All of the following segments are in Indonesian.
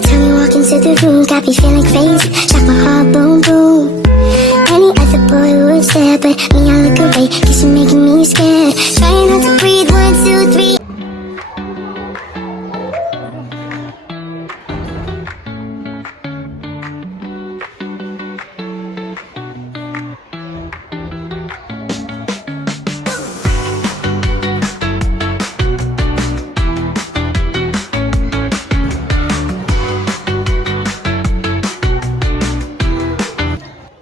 time you walk into the room, got me feeling crazy. Shot my heart, boom, boom. Any other boy would stare, but me, I look away, cause you're making me scared. Trying not to breathe, 1, 2, 3.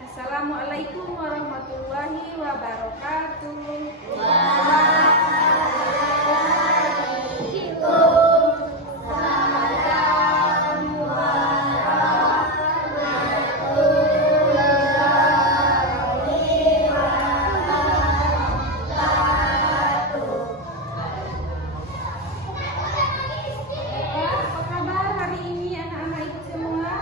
Assalamualaikum warahmatullahi wabarakatuh. Apa kabar hari ini anak-anak ibu semua?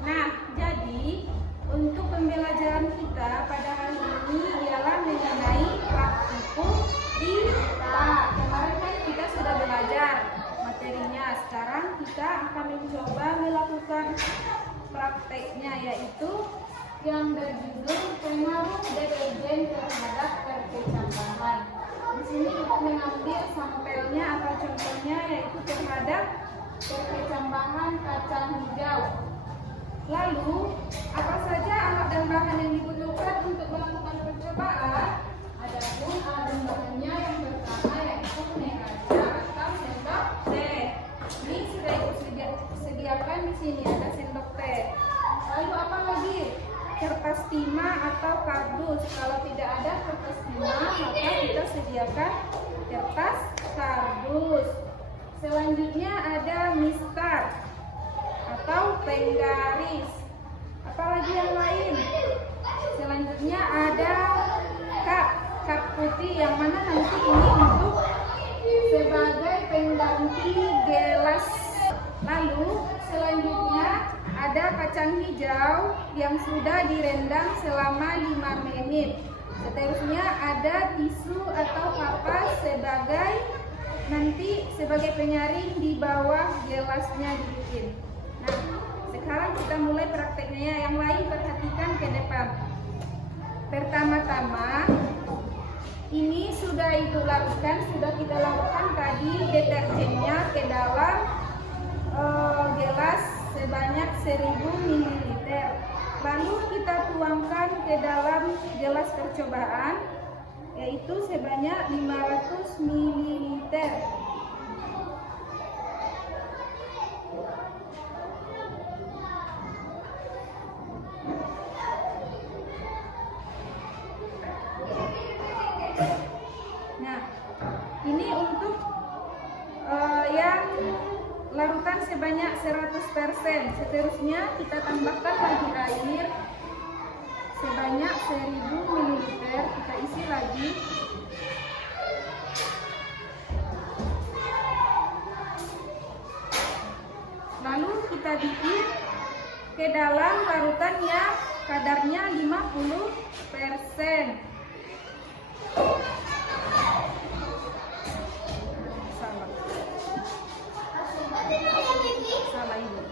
Nah, jadi untuk pembelajaran kita pada hari ini ialah mengenai praktikum IPA. Kemarin kan kita sudah belajar materinya. Sekarang kita akan mencoba melakukan prakteknya, yaitu yang berjudul pengaruh deterjen terhadap perkecambahan. Di sini kita mengambil sampelnya atau contohnya, yaitu terhadap perkecambahan kacang hijau. Lalu, apa saja alat dan bahan yang dibutuhkan untuk melakukan percobaan? Adapun alat dan bahannya yang pertama yaitu penekaca atau sendok teh. Ini sudah disediakan di sini, ada sendok teh. Lalu apa lagi? Kertas timah atau kardus. Kalau tidak ada kertas timah, maka kita sediakan kertas kardus. Selanjutnya ada mistar atau penggaris. Apalagi yang lain? Selanjutnya ada cup putih, yang mana nanti ini untuk sebagai pengganti gelas. Lalu selanjutnya ada kacang hijau yang sudah direndam selama 5 menit. Seterusnya ada tisu atau kapas sebagai penyaring di bawah gelasnya dibikin. Nah, sekarang kita mulai prakteknya. Yang lain perhatikan ke depan. Pertama-tama, ini sudah kita lakukan tadi deterjennya ke dalam gelas sebanyak 1000 ml. Lalu kita tuangkan ke dalam gelas percobaan, yaitu sebanyak 500 ml. Nah, ini untuk yang larutan sebanyak 100%. Seterusnya kita tambahkan lagi air sebanyak 1000 ml. Kita isi lagi. Lalu kita bikin ke dalam larutan yang kadarnya 50%. Salah ini.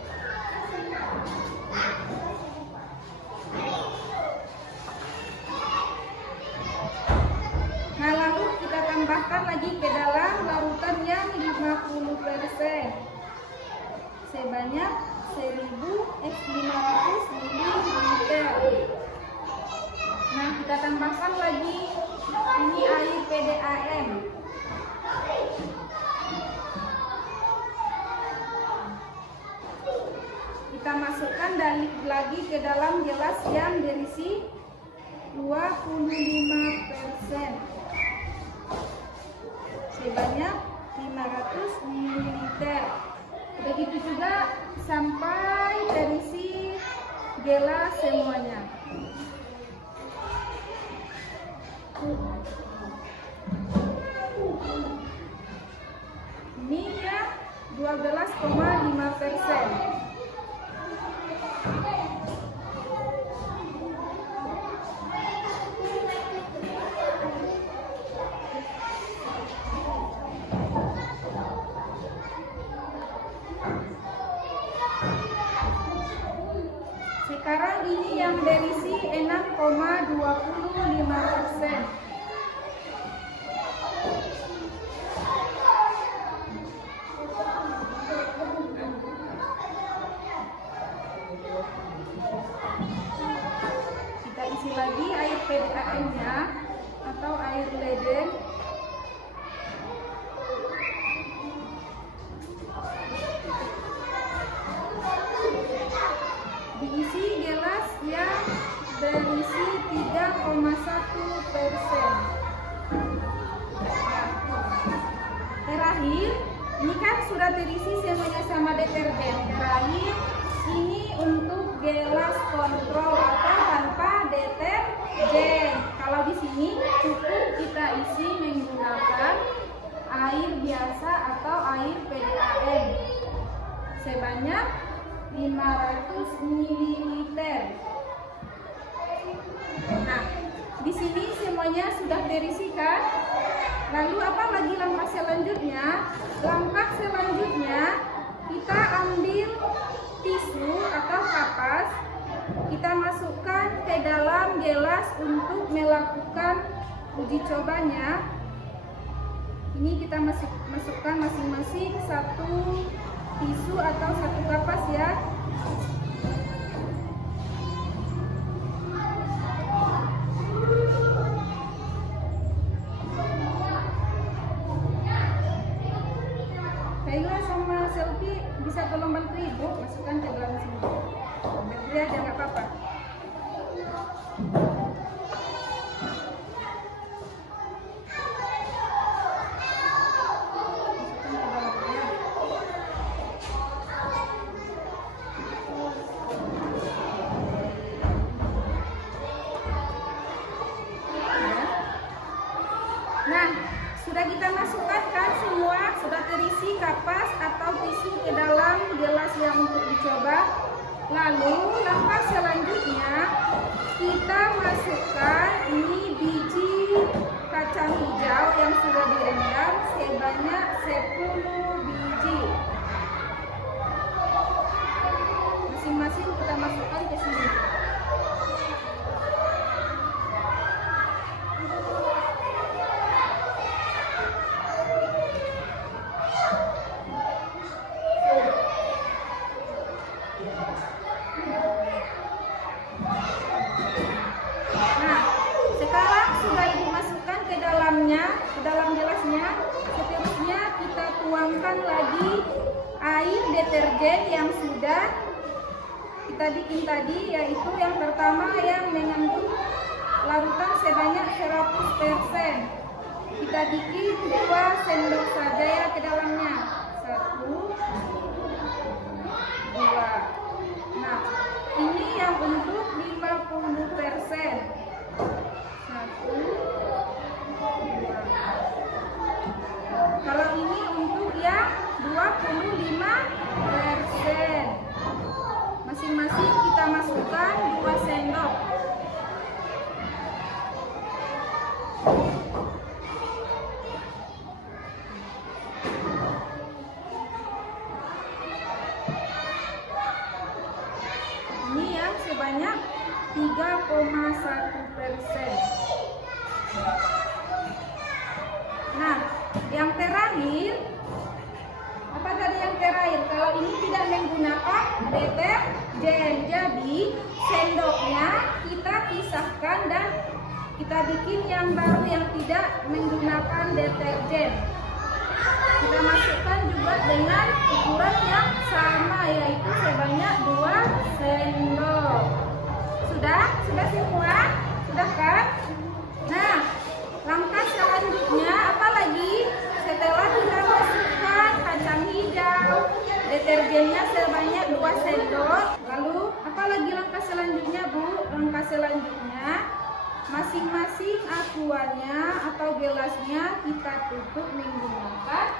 Nah, lalu kita tambahkan lagi ke dalam larutan yang 50% sebanyak 1500 ml. Nah, kita tambahkan lagi ini air PDAM. Kita masukkan lagi ke dalam gelas yang berisi 25% sebanyak 500 ml. Begitu juga sampai terisi gelas semuanya. Ini ya 12,5%. Sekarang ini yang berisi 6,25%. Kita isi lagi air PDAM-nya atau air leden. Diisi gelas yang berisi 3,1%. Terakhir, ini kan sudah terisi semuanya sama deterjen. Terakhir, ini untuk gelas kontrol atau tanpa deterjen. Kalau di sini cukup kita isi menggunakan air biasa atau air PDAM sebanyak 500 ml. Nah, di sini semuanya sudah terisi kan? Lalu apa lagi langkah selanjutnya? Langkah selanjutnya kita ambil tisu atau kapas, kita masukkan ke dalam gelas untuk melakukan uji cobanya. Ini kita masukkan masing-masing satu tisu atau satu kapas ya. Kayla sama Selfie bisa tolong bantu ibu masukkan ke dalam sini. Berarti aja nggak apa-apa. Nah, sudah kita masukkan kan semua, sudah terisi kapas atau tisu ke dalam gelas yang untuk dicoba. Lalu langkah selanjutnya kita masukkan ini biji kacang hijau yang sudah direndam sebanyak 10 biji. Masing-masing kita masukkan ke sini. Ke dalam gelasnya, seterusnya kita tuangkan lagi air deterjen yang sudah kita bikin tadi, yaitu yang pertama yang mengandung larutan sebanyak 100%. Kita bikin 2 sendok saja ya ke dalamnya. 1, 2. Nah, ini yang untuk 50%. 1. Kalau ini untuk yang 25%. Masing-masing kita masukkan 2 sendok. Ini yang sebanyak 3,1%. Nah, yang terakhir, apa tadi yang terakhir? Kalau ini tidak menggunakan deterjen, jadi sendoknya kita pisahkan dan kita bikin yang baru yang tidak menggunakan deterjen. Kita masukkan juga dengan ukuran yang sama, yaitu sebanyak 2 sendok. Sudah? Sudah semua? Sudah kan? Nah, langkah selanjutnya apa lagi? Setelah kita masukkan kacang hijau, deterjennya sebanyak 2 sendok. Lalu apa lagi langkah selanjutnya, Bu? Langkah selanjutnya masing-masing aquanya atau gelasnya kita tutup menggunakan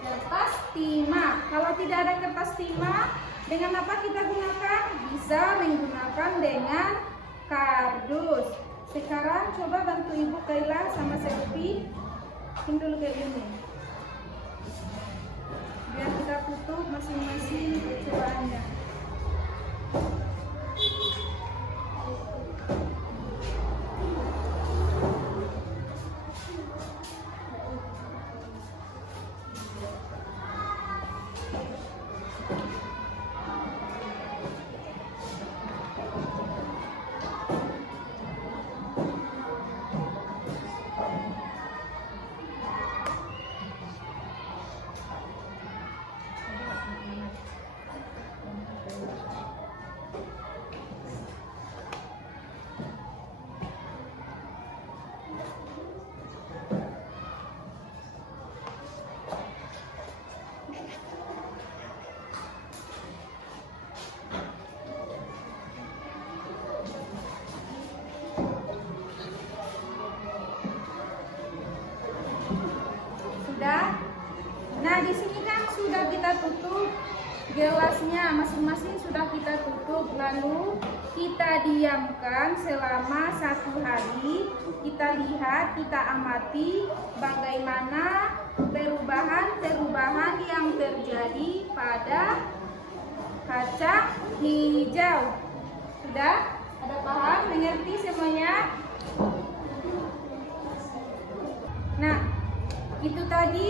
kertas timah. Kalau tidak ada kertas timah, dengan apa kita gunakan? Bisa menggunakan dengan kardus. Sekarang coba bantu Ibu Kayla sama Selfie bikin dulu kayak gini, biar kita tutup masing-masing percobaannya. Gelasnya masing-masing sudah kita tutup, lalu kita diamkan selama 1 hari. Kita lihat, kita amati bagaimana perubahan-perubahan yang terjadi pada kacang hijau. Sudah? Ada paham? Mengerti semuanya? Nah, itu tadi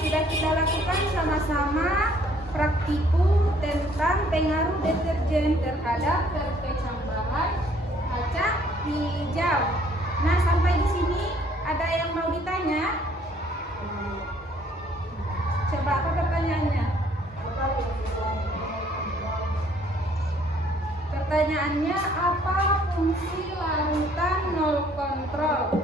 sudah kita lakukan sama-sama praktikum tentang pengaruh deterjen terhadap perkecambahan kacang hijau. Nah, sampai di sini ada yang mau ditanya? Coba apa pertanyaannya? Pertanyaannya, apa fungsi larutan nol kontrol?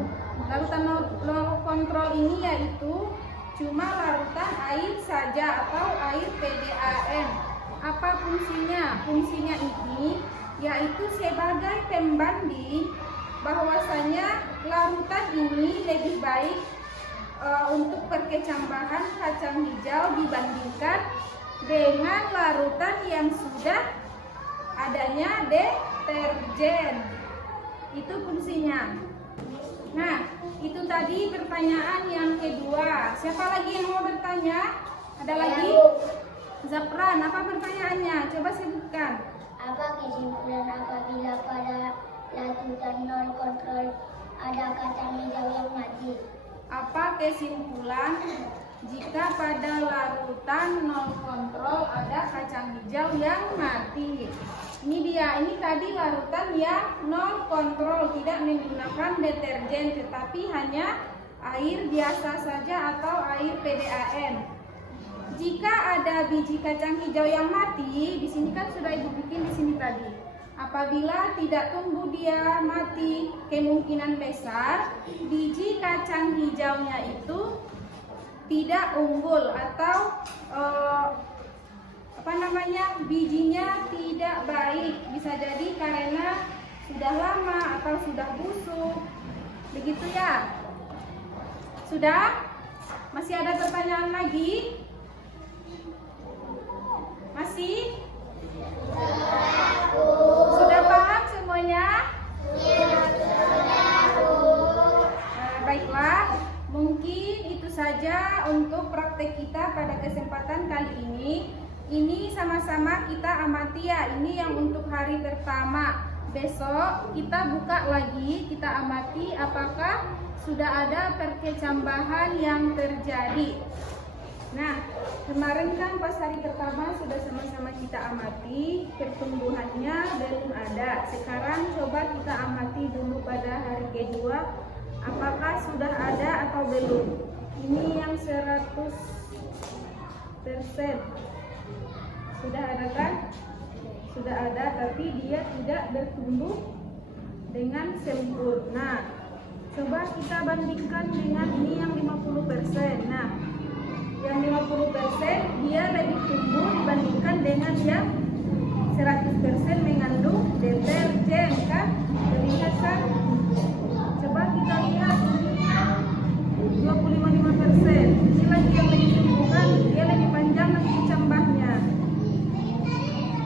Larutan nol kontrol ini yaitu cuma larutan air saja atau air PDAM. Apa fungsinya? Fungsinya ini yaitu sebagai pembanding bahwasanya larutan ini lebih baik untuk perkecambahan kacang hijau dibandingkan dengan larutan yang sudah adanya deterjen. Itu fungsinya. Nah, itu tadi pertanyaan yang kedua. Siapa lagi yang mau bertanya? Ada lagi? Zapran, apa pertanyaannya? Coba sebutkan. Apa kesimpulan apabila pada larutan non kontrol ada kacang hijau yang mati? Apa kesimpulan jika pada larutan non kontrol ada kacang hijau yang mati? Ini dia, ini tadi larutan yang non kontrol, tidak menggunakan deterjen tetapi hanya air biasa saja atau air PDAM. Jika ada biji kacang hijau yang mati, di sini kan sudah ibu bikin di sini tadi. Apabila tidak tumbuh dia mati, kemungkinan besar biji kacang hijaunya itu tidak unggul atau bijinya tidak baik. Bisa jadi karena sudah lama atau sudah busuk. Begitu ya? Sudah? Masih ada pertanyaan lagi? Masih? Sudah paham semuanya? Baiklah, mungkin itu saja untuk praktek kita pada kesempatan kali ini. Ini sama-sama kita amati ya, ini yang untuk hari pertama. Besok kita buka lagi, kita amati apakah sudah ada perkecambahan yang terjadi. Nah, kemarin kan pas hari pertama sudah sama-sama kita amati, pertumbuhannya belum ada. Sekarang coba kita amati dulu pada hari kedua, apakah sudah ada atau belum. Ini yang 100%. Sudah ada kan? Sudah ada, tapi dia tidak bertumbuh dengan sempurna. Coba kita bandingkan dengan ini yang 50%. Nah, yang 50% dia lebih tumbuh dibandingkan dengan yang 100% mengandung deterjen kan? Terlihat kan? Coba kita lihat ini 25%. Ini lagi yang lebih tumbuh kan? Dia lebih panjang lagi kecambahnya.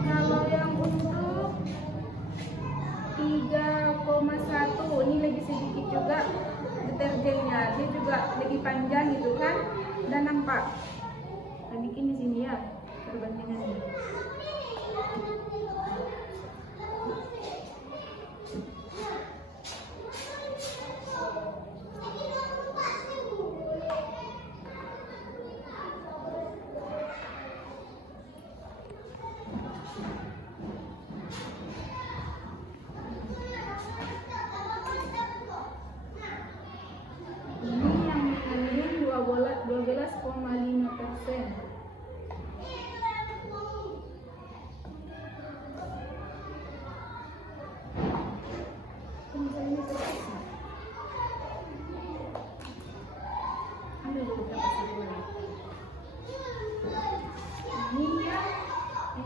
Kalau yang untuk 3,1 ini lebih sedikit juga deterjennya, dia juga lebih panjang gitu kan? Dan nampak. Kita bikin di sini ya perbandingannya. Ini yang mengandung 12,5%. Ini yang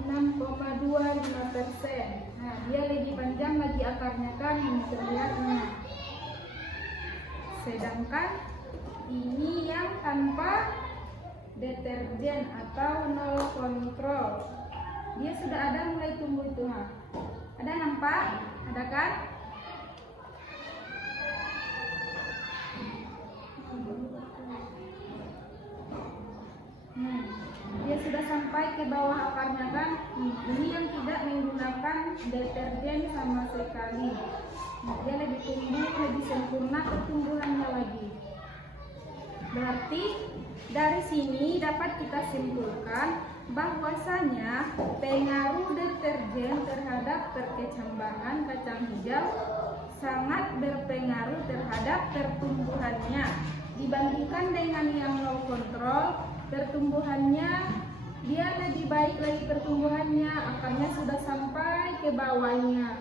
6,25%. Nah, dia lebih panjang lagi akarnya kan, ini terlihatnya. Sedangkan ini yang tanpa deterjen atau no control. Dia sudah ada mulai tumbuh itu. Ada nampak? Ada kan? Dia sudah sampai ke bawah akarnya kan? Ini yang tidak menggunakan deterjen sama sekali. Dia lebih tumbuh, lebih sempurna pertumbuhannya lagi. Berarti dari sini dapat kita simpulkan bahwasanya pengaruh deterjen terhadap perkecambangan kacang hijau sangat berpengaruh terhadap pertumbuhannya. Dibandingkan dengan yang low control, pertumbuhannya dia lebih baik lagi pertumbuhannya, akarnya sudah sampai ke bawahnya.